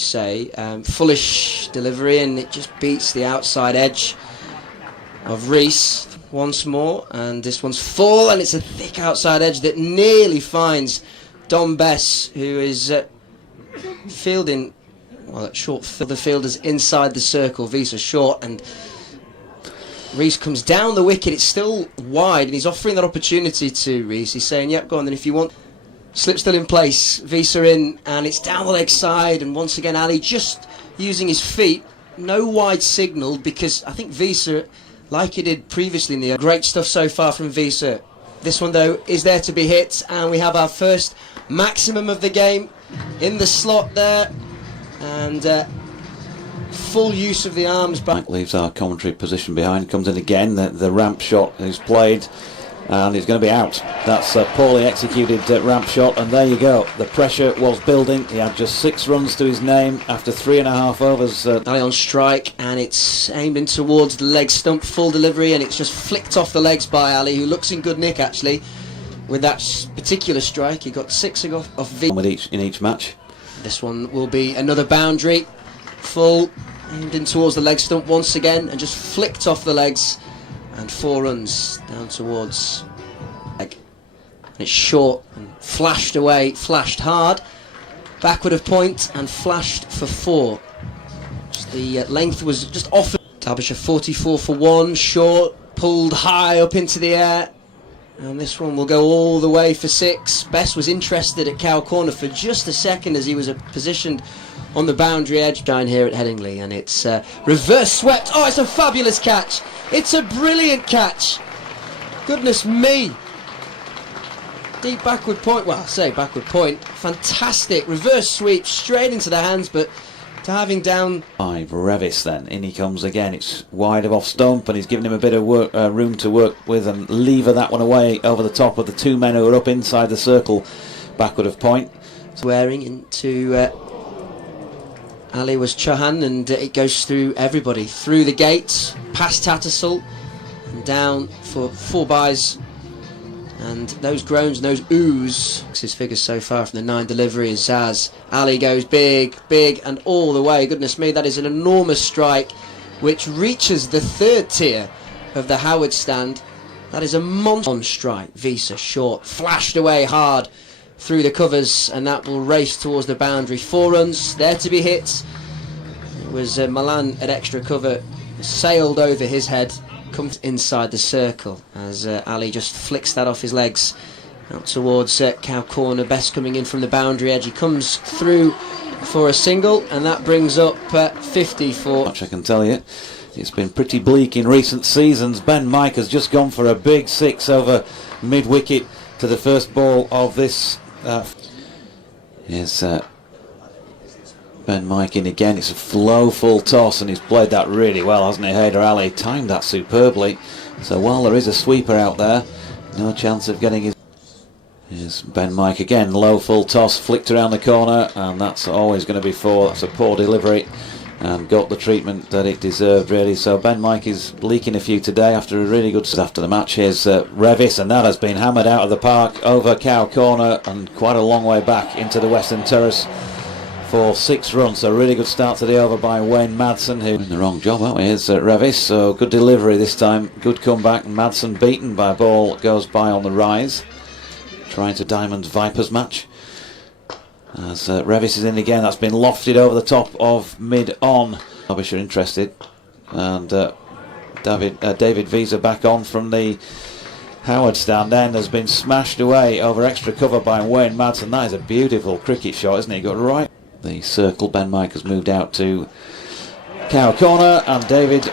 say, foolish delivery, and it just beats the outside edge of Rees once more, and this one's full, and it's a thick outside edge that nearly finds Dom Bess, who is fielding, well, at short field, the fielder's inside the circle, Visa short, and Rees comes down the wicket. It's still wide, and he's offering that opportunity to Rees. He's saying, yep, go on then if you want. Slip still in place, Visa in, and it's down the leg side, and once again Ali just using his feet. No wide signal, because I think Visa, like he did previously in the great stuff so far from Visa. This one though is there to be hit, and we have our first maximum of the game in the slot there, and full use of the arms. Mike leaves our commentary position behind, comes in again, the ramp shot is played, and it's going to be out. That's a poorly executed ramp shot, and there you go. The pressure was building. He had just 6 runs to his name after 3.5 overs. Ali on strike, and it's aimed in towards the leg stump, full delivery, and it's just flicked off the legs by Ali, who looks in good nick actually with that particular strike. He got 6 off V in each match. This one will be another boundary, full, aimed in towards the leg stump once again, and just flicked off the legs. And 4 runs down towards leg. And it's short and flashed away, flashed hard, backward of point and flashed for 4. Just the length was just off. Derbyshire 44 for 1, short, pulled high up into the air, and this one will go all the way for 6. Bess was interested at cow corner for just a second as he was positioned on the boundary edge down here at Headingley, and it's reverse swept. Oh, it's a fabulous catch. It's a brilliant catch. Goodness me. Deep backward point. Well, I say backward point. Fantastic reverse sweep straight into the hands, but to having down 5. Revis then. In he comes again. It's wide of off stump, and he's giving him a bit of work, room to work with, and lever that one away over the top of the 2 men who are up inside the circle, backward of point. Wearing into Ali was Chauhan, and it goes through everybody, through the gates, past Tattersall, and down for 4 byes. And those groans and those oohs, his figures so far from the 9 delivery is as Ali goes big, big, and all the way. Goodness me, that is an enormous strike which reaches the 3rd tier of the Howard stand. That is a monster on strike. Visa short, flashed away hard through the covers, and that will race towards the boundary. 4 runs there to be hit. It was Milan at extra cover, sailed over his head, comes inside the circle as Ali just flicks that off his legs out towards cow corner. Best coming in from the boundary edge. He comes through for a single, and that brings up 50 for. Much I can tell you, it's been pretty bleak in recent seasons. Ben Mike has just gone for a big 6 over mid wicket to the first ball of this. Here's Ben Mike in again. It's a flow full toss, and he's played that really well, hasn't he? HAIDER Ali timed that superbly. So while there is a sweeper out there, no chance of getting his. Here's Ben Mike again, low full toss, flicked around the corner, and that's always going to be 4. That's a poor delivery, and got the treatment that it deserved really. So Ben Mike is leaking a few today after a really good after the match. Here's Revis, and that has been hammered out of the park over cow corner and quite a long way back into the Western Terrace for 6 runs. So a really good start to the over by Wayne Madsen, who in the wrong job, aren't we? Here's Revis, so good delivery this time, good comeback. Madsen beaten by a ball that goes by on the rise, trying to Diamond Vipers match. As Revis is in again, that's been lofted over the top of mid-on. Derbyshire interested, and David Visa back on from the Howard stand end has been smashed away over extra cover by Wayne Madsen. That is a beautiful cricket shot, isn't he? Got right the circle. Ben Mike has moved out to cow corner, and David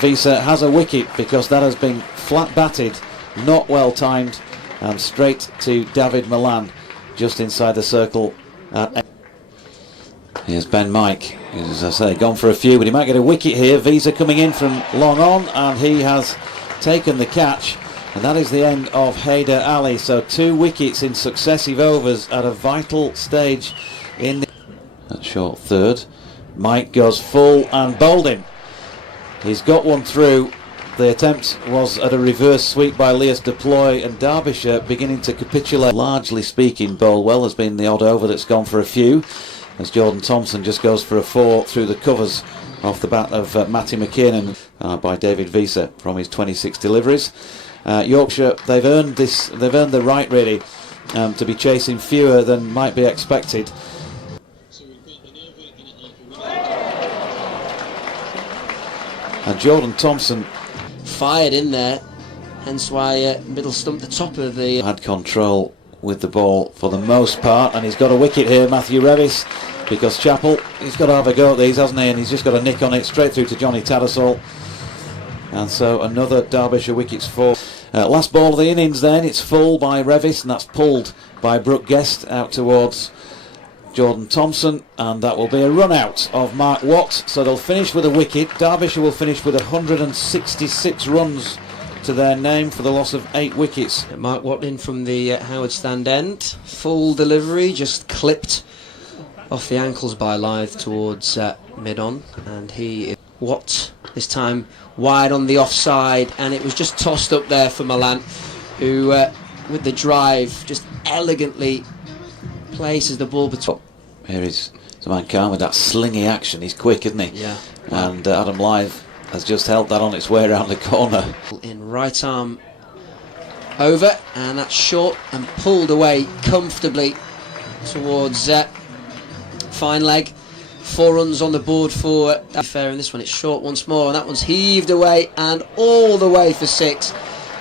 Visa has a wicket because that has been flat batted, not well timed, and straight to David Milan just inside the circle. Here's Ben Mike, as I say, gone for a few, but he might get a wicket here. Visa coming in from long on, and he has taken the catch, and that is the end of HAIDER Ali. So 2 wickets in successive overs at a vital stage in the short 3rd. Mike goes full and bowled him. He's got one through. The attempt was at a reverse sweep by Leas Deploy, and Derbyshire beginning to capitulate. Largely speaking, bowled well. Has been the odd over that's gone for a few. as Jordan Thompson just goes for a 4 through the covers off the bat of Matty McKinnon by David Visa from his 26 deliveries. Yorkshire, they've earned the right really to be chasing fewer than might be expected. And Jordan Thompson fired in there, hence why middle stump the top of the... had control with the ball for the most part, and he's got a wicket here, Matthew Revis, because Chappell, he's got to have a go at these, hasn't he, and he's just got a nick on it straight through to Johnny Tattersall. And so another Derbyshire wicket's full. Last ball of the innings then, it's full by Revis, and that's pulled by Brooke Guest out towards Jordan Thompson, and that will be a run out of Mark Watt, so they'll finish with a wicket. Derbyshire will finish with 166 runs to their name for the loss of 8 wickets. Mark Watt in from the Howard stand end, full delivery, just clipped off the ankles by Lyth towards mid-on, and Watt this time wide on the offside, and it was just tossed up there for Milan, who with the drive just elegantly places the ball between. Here is Zaman Khan with that slingy action. He's quick, isn't he? Yeah. And Adam Lyth has just helped that on its way around the corner. In right arm over, and that's short and pulled away comfortably towards fine leg. 4 runs on the board for fair in this one. It's short once more, and that one's heaved away and all the way for 6.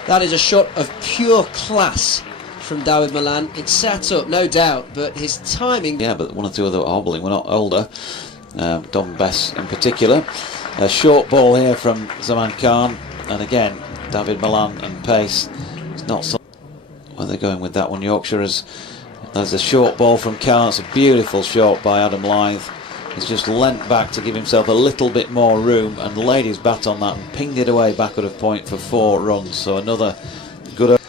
That is a shot of pure class from Dawid Malan. It's set up, no doubt, but his timing... Yeah, but 1 or 2 other hobbling. We're not older. Dom Bess in particular. A short ball here from Zaman Khan, and again, Dawid Malan and pace. It's not so... Where they're going with that one, Yorkshire is... There's a short ball from Khan. It's a beautiful shot by Adam Lyth. He's just leant back to give himself a little bit more room and laid his bat on that and pinged it away backward of point for 4 runs. So another good...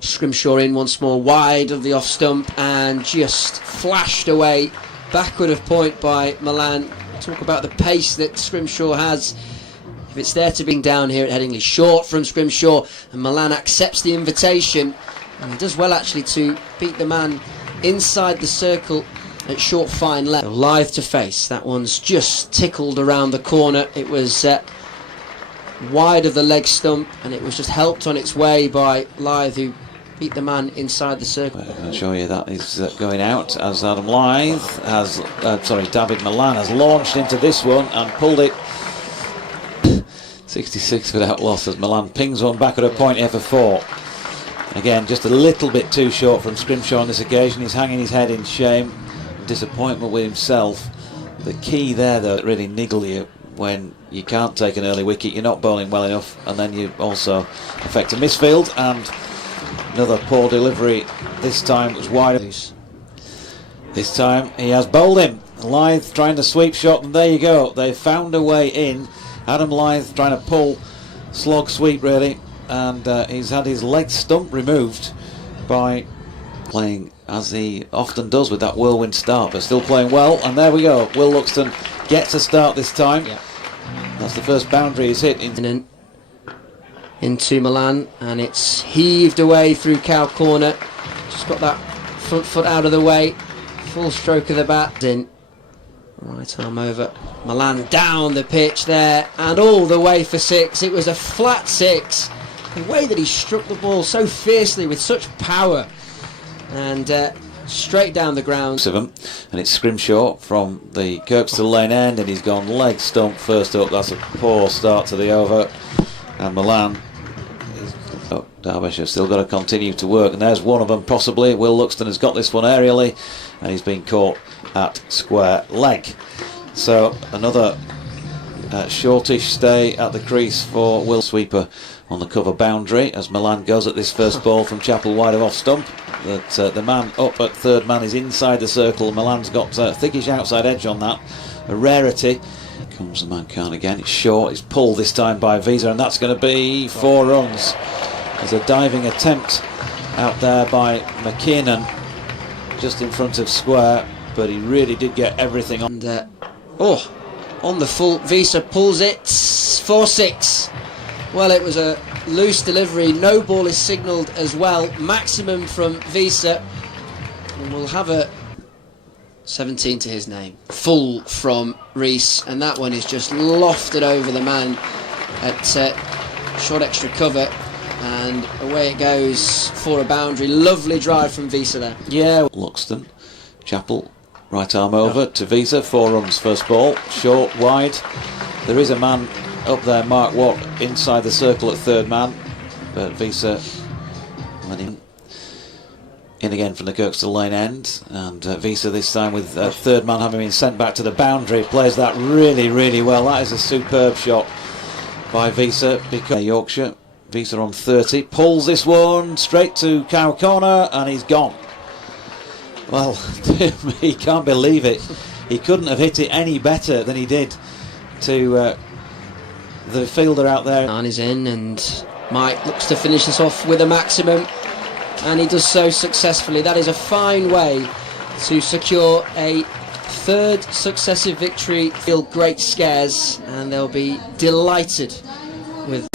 Scrimshaw in once more wide of the off stump and just flashed away backward of point by Milan. Talk about the pace that Scrimshaw has. If it's there to be down here at Headingley, short from Scrimshaw, and Milan accepts the invitation, and he does well actually to beat the man inside the circle at short fine left. Lyth to face, that one's just tickled around the corner. It was wide of the leg stump, and it was just helped on its way by Lyth, who beat the man inside the circle. I'll show you that is going out as Adam Lyth has, Dawid Malan has launched into this one and pulled it 66 without loss as Milan pings one back at a point here for 4. Again, just a little bit too short from Scrimshaw on this occasion. He's hanging his head in shame, disappointment with himself. The key there though, that really niggle you when you can't take an early wicket, you're not bowling well enough, and then you also affect a misfield, and another poor delivery. This time it was wide. This time he has bowled him. Lyth trying the sweep shot, and there you go. They found a way in. Adam Lyth trying to pull slog sweep really, and he's had his leg stump removed by playing as he often does with that whirlwind start, but still playing well. And there we go. Will Luxton gets a start this time. Yeah. That's the first boundary he's hit into Milan, and it's heaved away through cow corner. Just got that front foot out of the way. Full stroke of the bat in. Right arm over. Milan down the pitch there and all the way for 6. It was a flat 6. The way that he struck the ball so fiercely with such power, and straight down the ground. And it's Scrimshaw from the Kirkstall Lane end, and he's gone leg stump first up. That's a poor start to the over, and Milan Derbyshire still got to continue to work, and there's one of them possibly. Will Luxton has got this one aerially, and he's been caught at square leg. So another shortish stay at the crease for Will. Sweeper on the cover boundary as Milan goes at this first ball from Chappell wide of off stump. That the man up at third man is inside the circle. Milan's got thickish outside edge on that, a rarity. Comes the man Khan again. It's short. It's pulled this time by Visa, and that's going to be 4 runs. There's a diving attempt out there by McKinnon just in front of square, but he really did get everything on. And on the full, Visa pulls it for 6. Well, it was a loose delivery. No ball is signalled as well. Maximum from Visa, and we'll have a 17 to his name. Full from Rees, and that one is just lofted over the man at short extra cover, and away it goes for a boundary. Lovely drive from Visa there. Yeah, Luxton, Chappell, right arm over to Visa, 4 runs first ball, short, wide. There is a man up there, Mark Watt, inside the circle at third man, but Visa went in again from the Kirkstall Lane end, and Visa this time with third man having been sent back to the boundary, plays that really, really well. That is a superb shot by Visa, because Yorkshire, Visa on 30, pulls this one straight to cow corner, and he's gone. Well, he can't believe it. He couldn't have hit it any better than he did to the fielder out there. And he's in, and Mike looks to finish this off with a maximum, and he does so successfully. That is a fine way to secure a third successive victory. Feel great scares, and they'll be delighted with